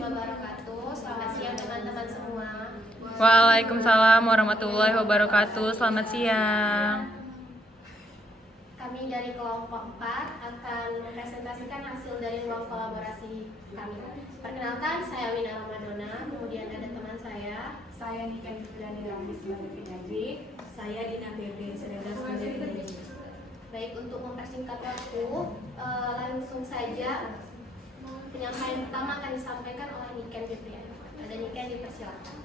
wabarakatuh. Selamat siang teman-teman semua. Waalaikumsalam warahmatullahi wabarakatuh. Selamat siang. Kami dari kelompok 4 akan mempresentasikan hasil dari ruang kolaborasi kami. Perkenalkan, saya Wina Ramadona, kemudian ada teman saya Nika Yudhani Ramli sebagai penyaji. Saya Dina Bebe Sereda sebagai penyaji. Baik, untuk mempersingkat waktu, langsung saja penyampaian pertama akan disampaikan oleh Niken Fitriani. Ada Niken, dipersilakan.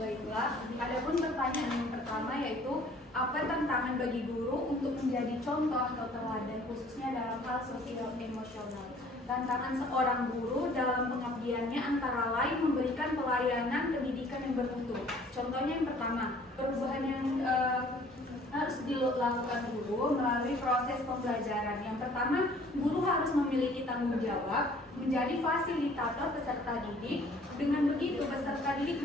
Baiklah, adapun pertanyaan yang pertama yaitu apa tantangan bagi guru untuk menjadi contoh atau teladan khususnya dalam hal sosial emosional. Tantangan seorang guru dalam pengabdiannya antara lain memberikan pelayanan pendidikan yang bermutu. Contohnya yang pertama, perubahan yang harus dilakukan guru melalui proses pembelajaran. Yang pertama, guru harus memiliki tanggung jawab menjadi fasilitator peserta didik. Dengan begitu, peserta didik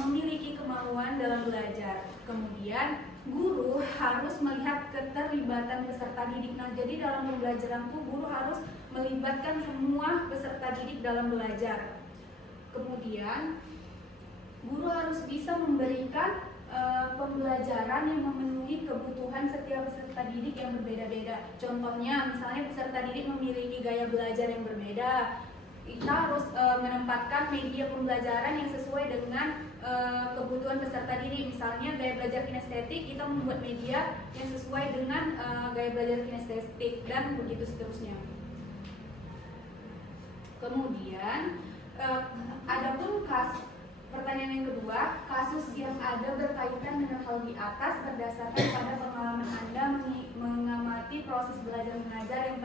memiliki kemauan dalam belajar. Kemudian, guru harus melihat keterlibatan peserta didik. Nah, jadi dalam pembelajaran itu guru harus melibatkan semua peserta didik dalam belajar. Kemudian, guru harus bisa memberikan pembelajaran yang memenuhi kebutuhan setiap peserta didik yang berbeda-beda. Contohnya, misalnya peserta didik memiliki gaya belajar yang berbeda. Kita harus menempatkan media pembelajaran yang sesuai dengan kebutuhan peserta didik. Misalnya gaya belajar kinestetik, kita membuat media yang sesuai dengan gaya belajar kinestetik dan begitu seterusnya. Kemudian, adapun pertanyaan yang kedua, kasus yang ada berkaitan dengan hal di atas berdasarkan pada pengalaman Anda mengamati proses belajar mengajar yang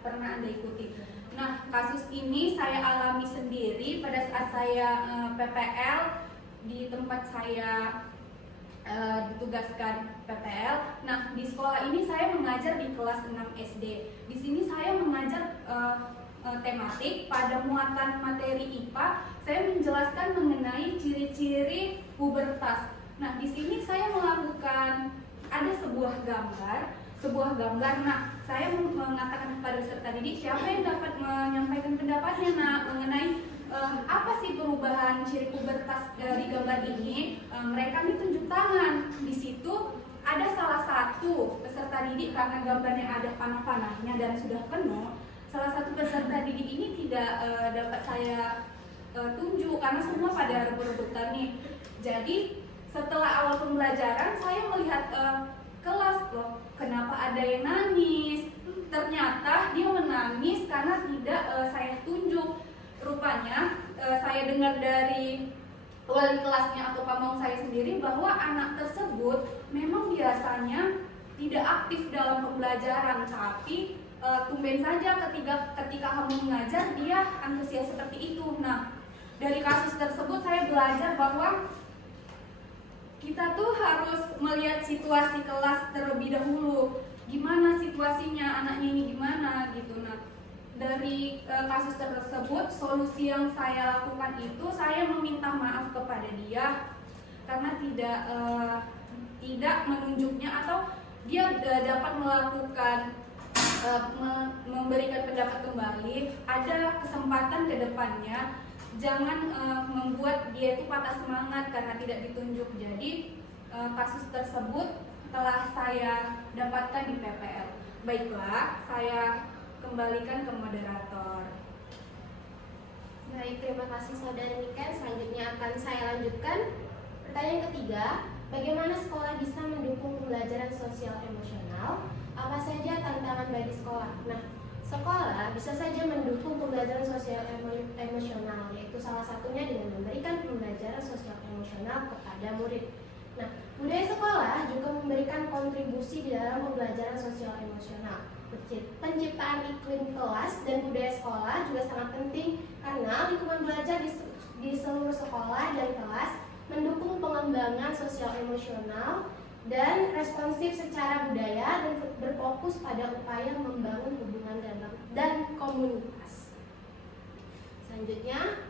pernah Anda ikuti. Nah, kasus ini saya alami sendiri pada saat saya PPL di tempat saya ditugaskan PPL. Nah, di sekolah ini saya mengajar di kelas 6 SD. Di sini saya mengajar tematik pada muatan materi IPA. Saya menjelaskan mengenai ciri-ciri pubertas. Nah, di sini saya melakukan ada sebuah gambar. Nah, saya mengatakan kepada peserta didik siapa yang dapat menyampaikan pendapatnya mengenai apa sih perubahan ciri pubertas dari gambar ini. Mereka tunjuk tangan. Di situ ada salah satu peserta didik karena gambarnya ada panah-panahnya dan sudah penuh. Salah satu peserta didik ini tidak dapat saya tunjuk karena semua pada rebut-rebutan nih. Jadi setelah awal pembelajaran saya melihat kelas loh, kenapa ada yang nangis? Ternyata dia menangis karena tidak saya tunjuk. Rupanya saya dengar dari wali kelasnya atau pamong saya sendiri bahwa anak tersebut memang biasanya tidak aktif dalam pembelajaran, tapi tumben saja ketika kamu mengajar dia antusias seperti itu. Nah, dari kasus tersebut saya belajar bahwa kita tuh harus melihat situasi kelas terlebih dahulu. Gimana situasinya, anaknya ini gimana gitu. Nah, dari kasus tersebut solusi yang saya lakukan itu saya meminta maaf kepada dia karena tidak menunjuknya atau dia dapat melakukan memberikan pendapat kembali. Ada kesempatan ke depannya, jangan membuat dia itu patah semangat karena tidak ditunjuk. Jadi kasus tersebut telah saya dapatkan di PPL. Baiklah, saya kembalikan ke moderator. Baik, terima kasih Saudara Niken. Selanjutnya akan saya lanjutkan. Pertanyaan ketiga, bagaimana sekolah bisa mendukung pembelajaran sosial emosional? Apa saja tantangan bagi sekolah? Nah, sekolah bisa saja mendukung pembelajaran sosial emosional, yaitu salah satunya dengan memberikan pembelajaran sosial emosional kepada murid. Nah, budaya sekolah juga memberikan kontribusi di dalam pembelajaran sosial emosional. Penciptaan iklim kelas dan budaya sekolah juga sangat penting karena lingkungan belajar di seluruh sekolah dan kelas mendukung pengembangan sosial emosional dan responsif secara budaya dan berfokus pada upaya membangun hubungan dan komunitas. Selanjutnya,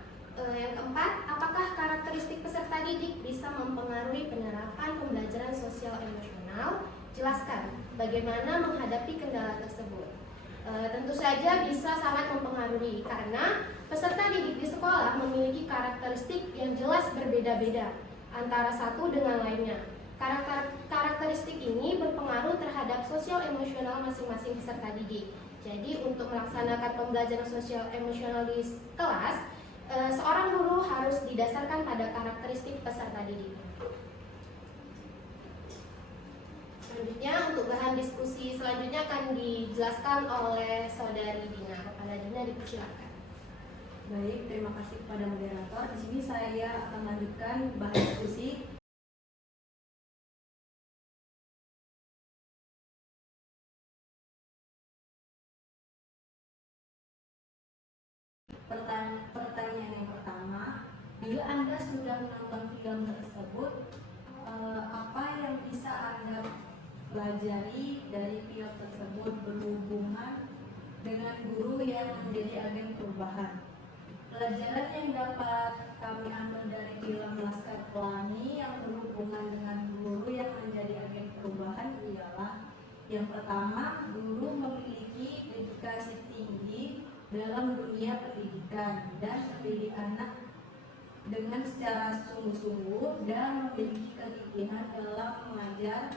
yang keempat, apakah karakteristik peserta didik bisa mempengaruhi penerapan pembelajaran sosial emosional? Jelaskan bagaimana menghadapi kendala tersebut. Tentu saja bisa sangat mempengaruhi karena Peserta didik di sekolah memiliki karakteristik yang jelas berbeda-beda antara satu dengan lainnya. Karakteristik ini berpengaruh terhadap sosial emosional masing-masing peserta didik. Jadi untuk melaksanakan pembelajaran sosial emosional di kelas, seorang guru harus didasarkan pada karakteristik peserta didik. Selanjutnya untuk bahan diskusi selanjutnya akan dijelaskan oleh Saudari Dina. Kepada Dina dipersilakan. Baik, terima kasih kepada moderator. Di sini saya akan melanjutkan bahan diskusi. Pertanyaan yang pertama, bila Anda sudah menonton film tersebut, apa yang bisa Anda pelajari dari film tersebut berhubungan dengan guru yang menjadi agen perubahan? Pelajaran yang dapat kami ambil dari film Laskar Pelangi yang berhubungan dengan guru yang menjadi agen perubahan ialah: yang pertama, guru memiliki dedikasi tinggi dalam dunia pendidikan dan mendidik anak dengan secara sungguh-sungguh dan memiliki kegigihan dalam mengajar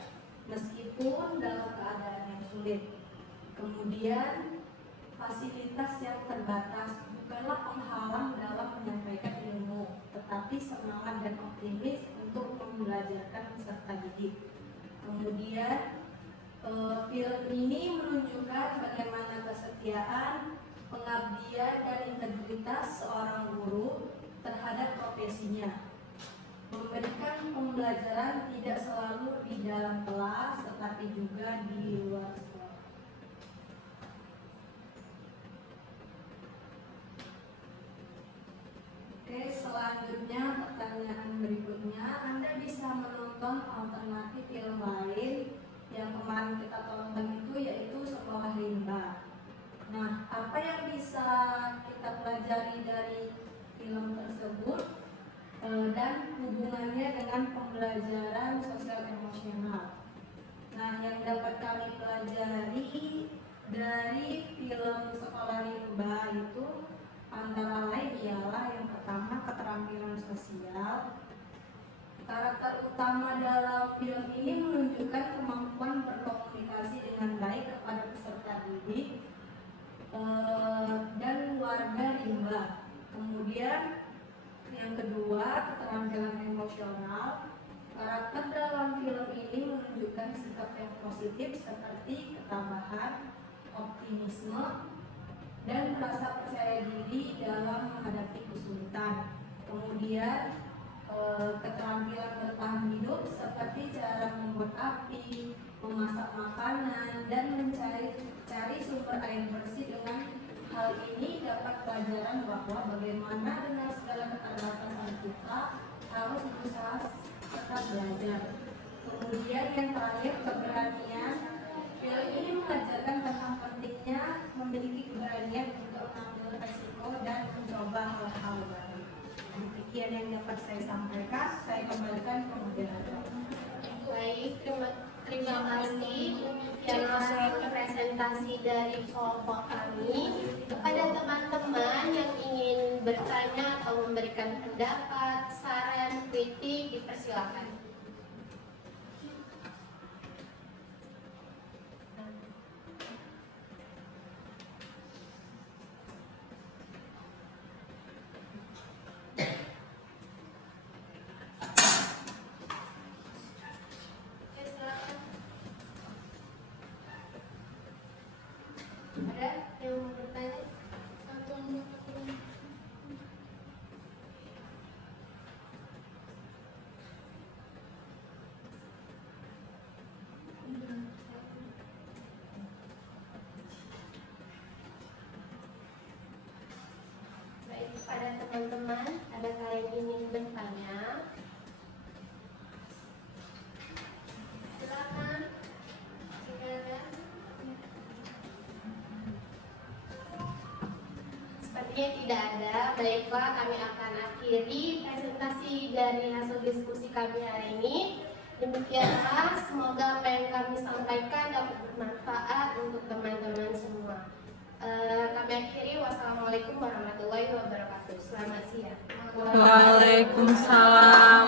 meskipun dalam keadaan yang sulit. Kemudian, fasilitas yang terbatas bukanlah penghalang dalam menyampaikan ilmu, tetapi semangat dan optimis untuk membelajarkan peserta didik. Kemudian, film ini menunjukkan bagaimana kesetiaan, pengabdian, dan integritas seorang guru terhadap profesinya. Memberikan pembelajaran tidak selalu di dalam kelas, tetapi juga di luar sekolah. Oke, selanjutnya pertanyaan berikutnya, Anda bisa menonton alternatif film lain yang kemarin kita tonton itu, yaitu Sekolah Rimba. Nah, apa yang bisa kita pelajari dari film tersebut dan hubungannya dengan pembelajaran sosial emosional? Nah, yang dapat kami pelajari dari film Sekolah Rimba itu antara lain ialah yang pertama, keterampilan sosial. Karakter utama dalam film ini menunjukkan kemampuan berkomunikasi dengan baik kepada peserta didik dan warga rimba. Kemudian yang kedua, keterampilan emosional. Karakter dalam film ini menunjukkan sikap yang positif seperti ketabahan, optimisme, dan rasa percaya diri dalam menghadapi kesulitan. Kemudian keterampilan bertahan hidup seperti cara membuat api, memasak makanan, dan mencari sumber air bersih. Dengan hal ini dapat pelajaran bahwa bagaimana dengan segala keterbatasan kita harus berusaha tetap belajar. Kemudian yang terakhir, keberanian. Film ini mengajarkan tentang pentingnya memiliki keberanian untuk mengambil resiko dan mencoba hal-hal baru. Demikian yang dapat saya sampaikan. Saya kembalikan ke moderator. Baik, terima kasih atas presentasi dari kelompok kami. Kepada teman-teman yang ingin bertanya atau memberikan pendapat, saran, kritik, dipersilakan. Ada yang mau bertanya? Baik, kepada teman-teman, adakah yang ingin bertanya? Silakan. Sepertinya tidak ada. Baiklah, kami akan akhiri presentasi dari hasil diskusi kami hari ini. Demikianlah, semoga apa yang kami sampaikan dapat bermanfaat untuk teman-teman semua. Kami akhiri. Wassalamualaikum warahmatullahi wabarakatuh. Waalaikumsalam.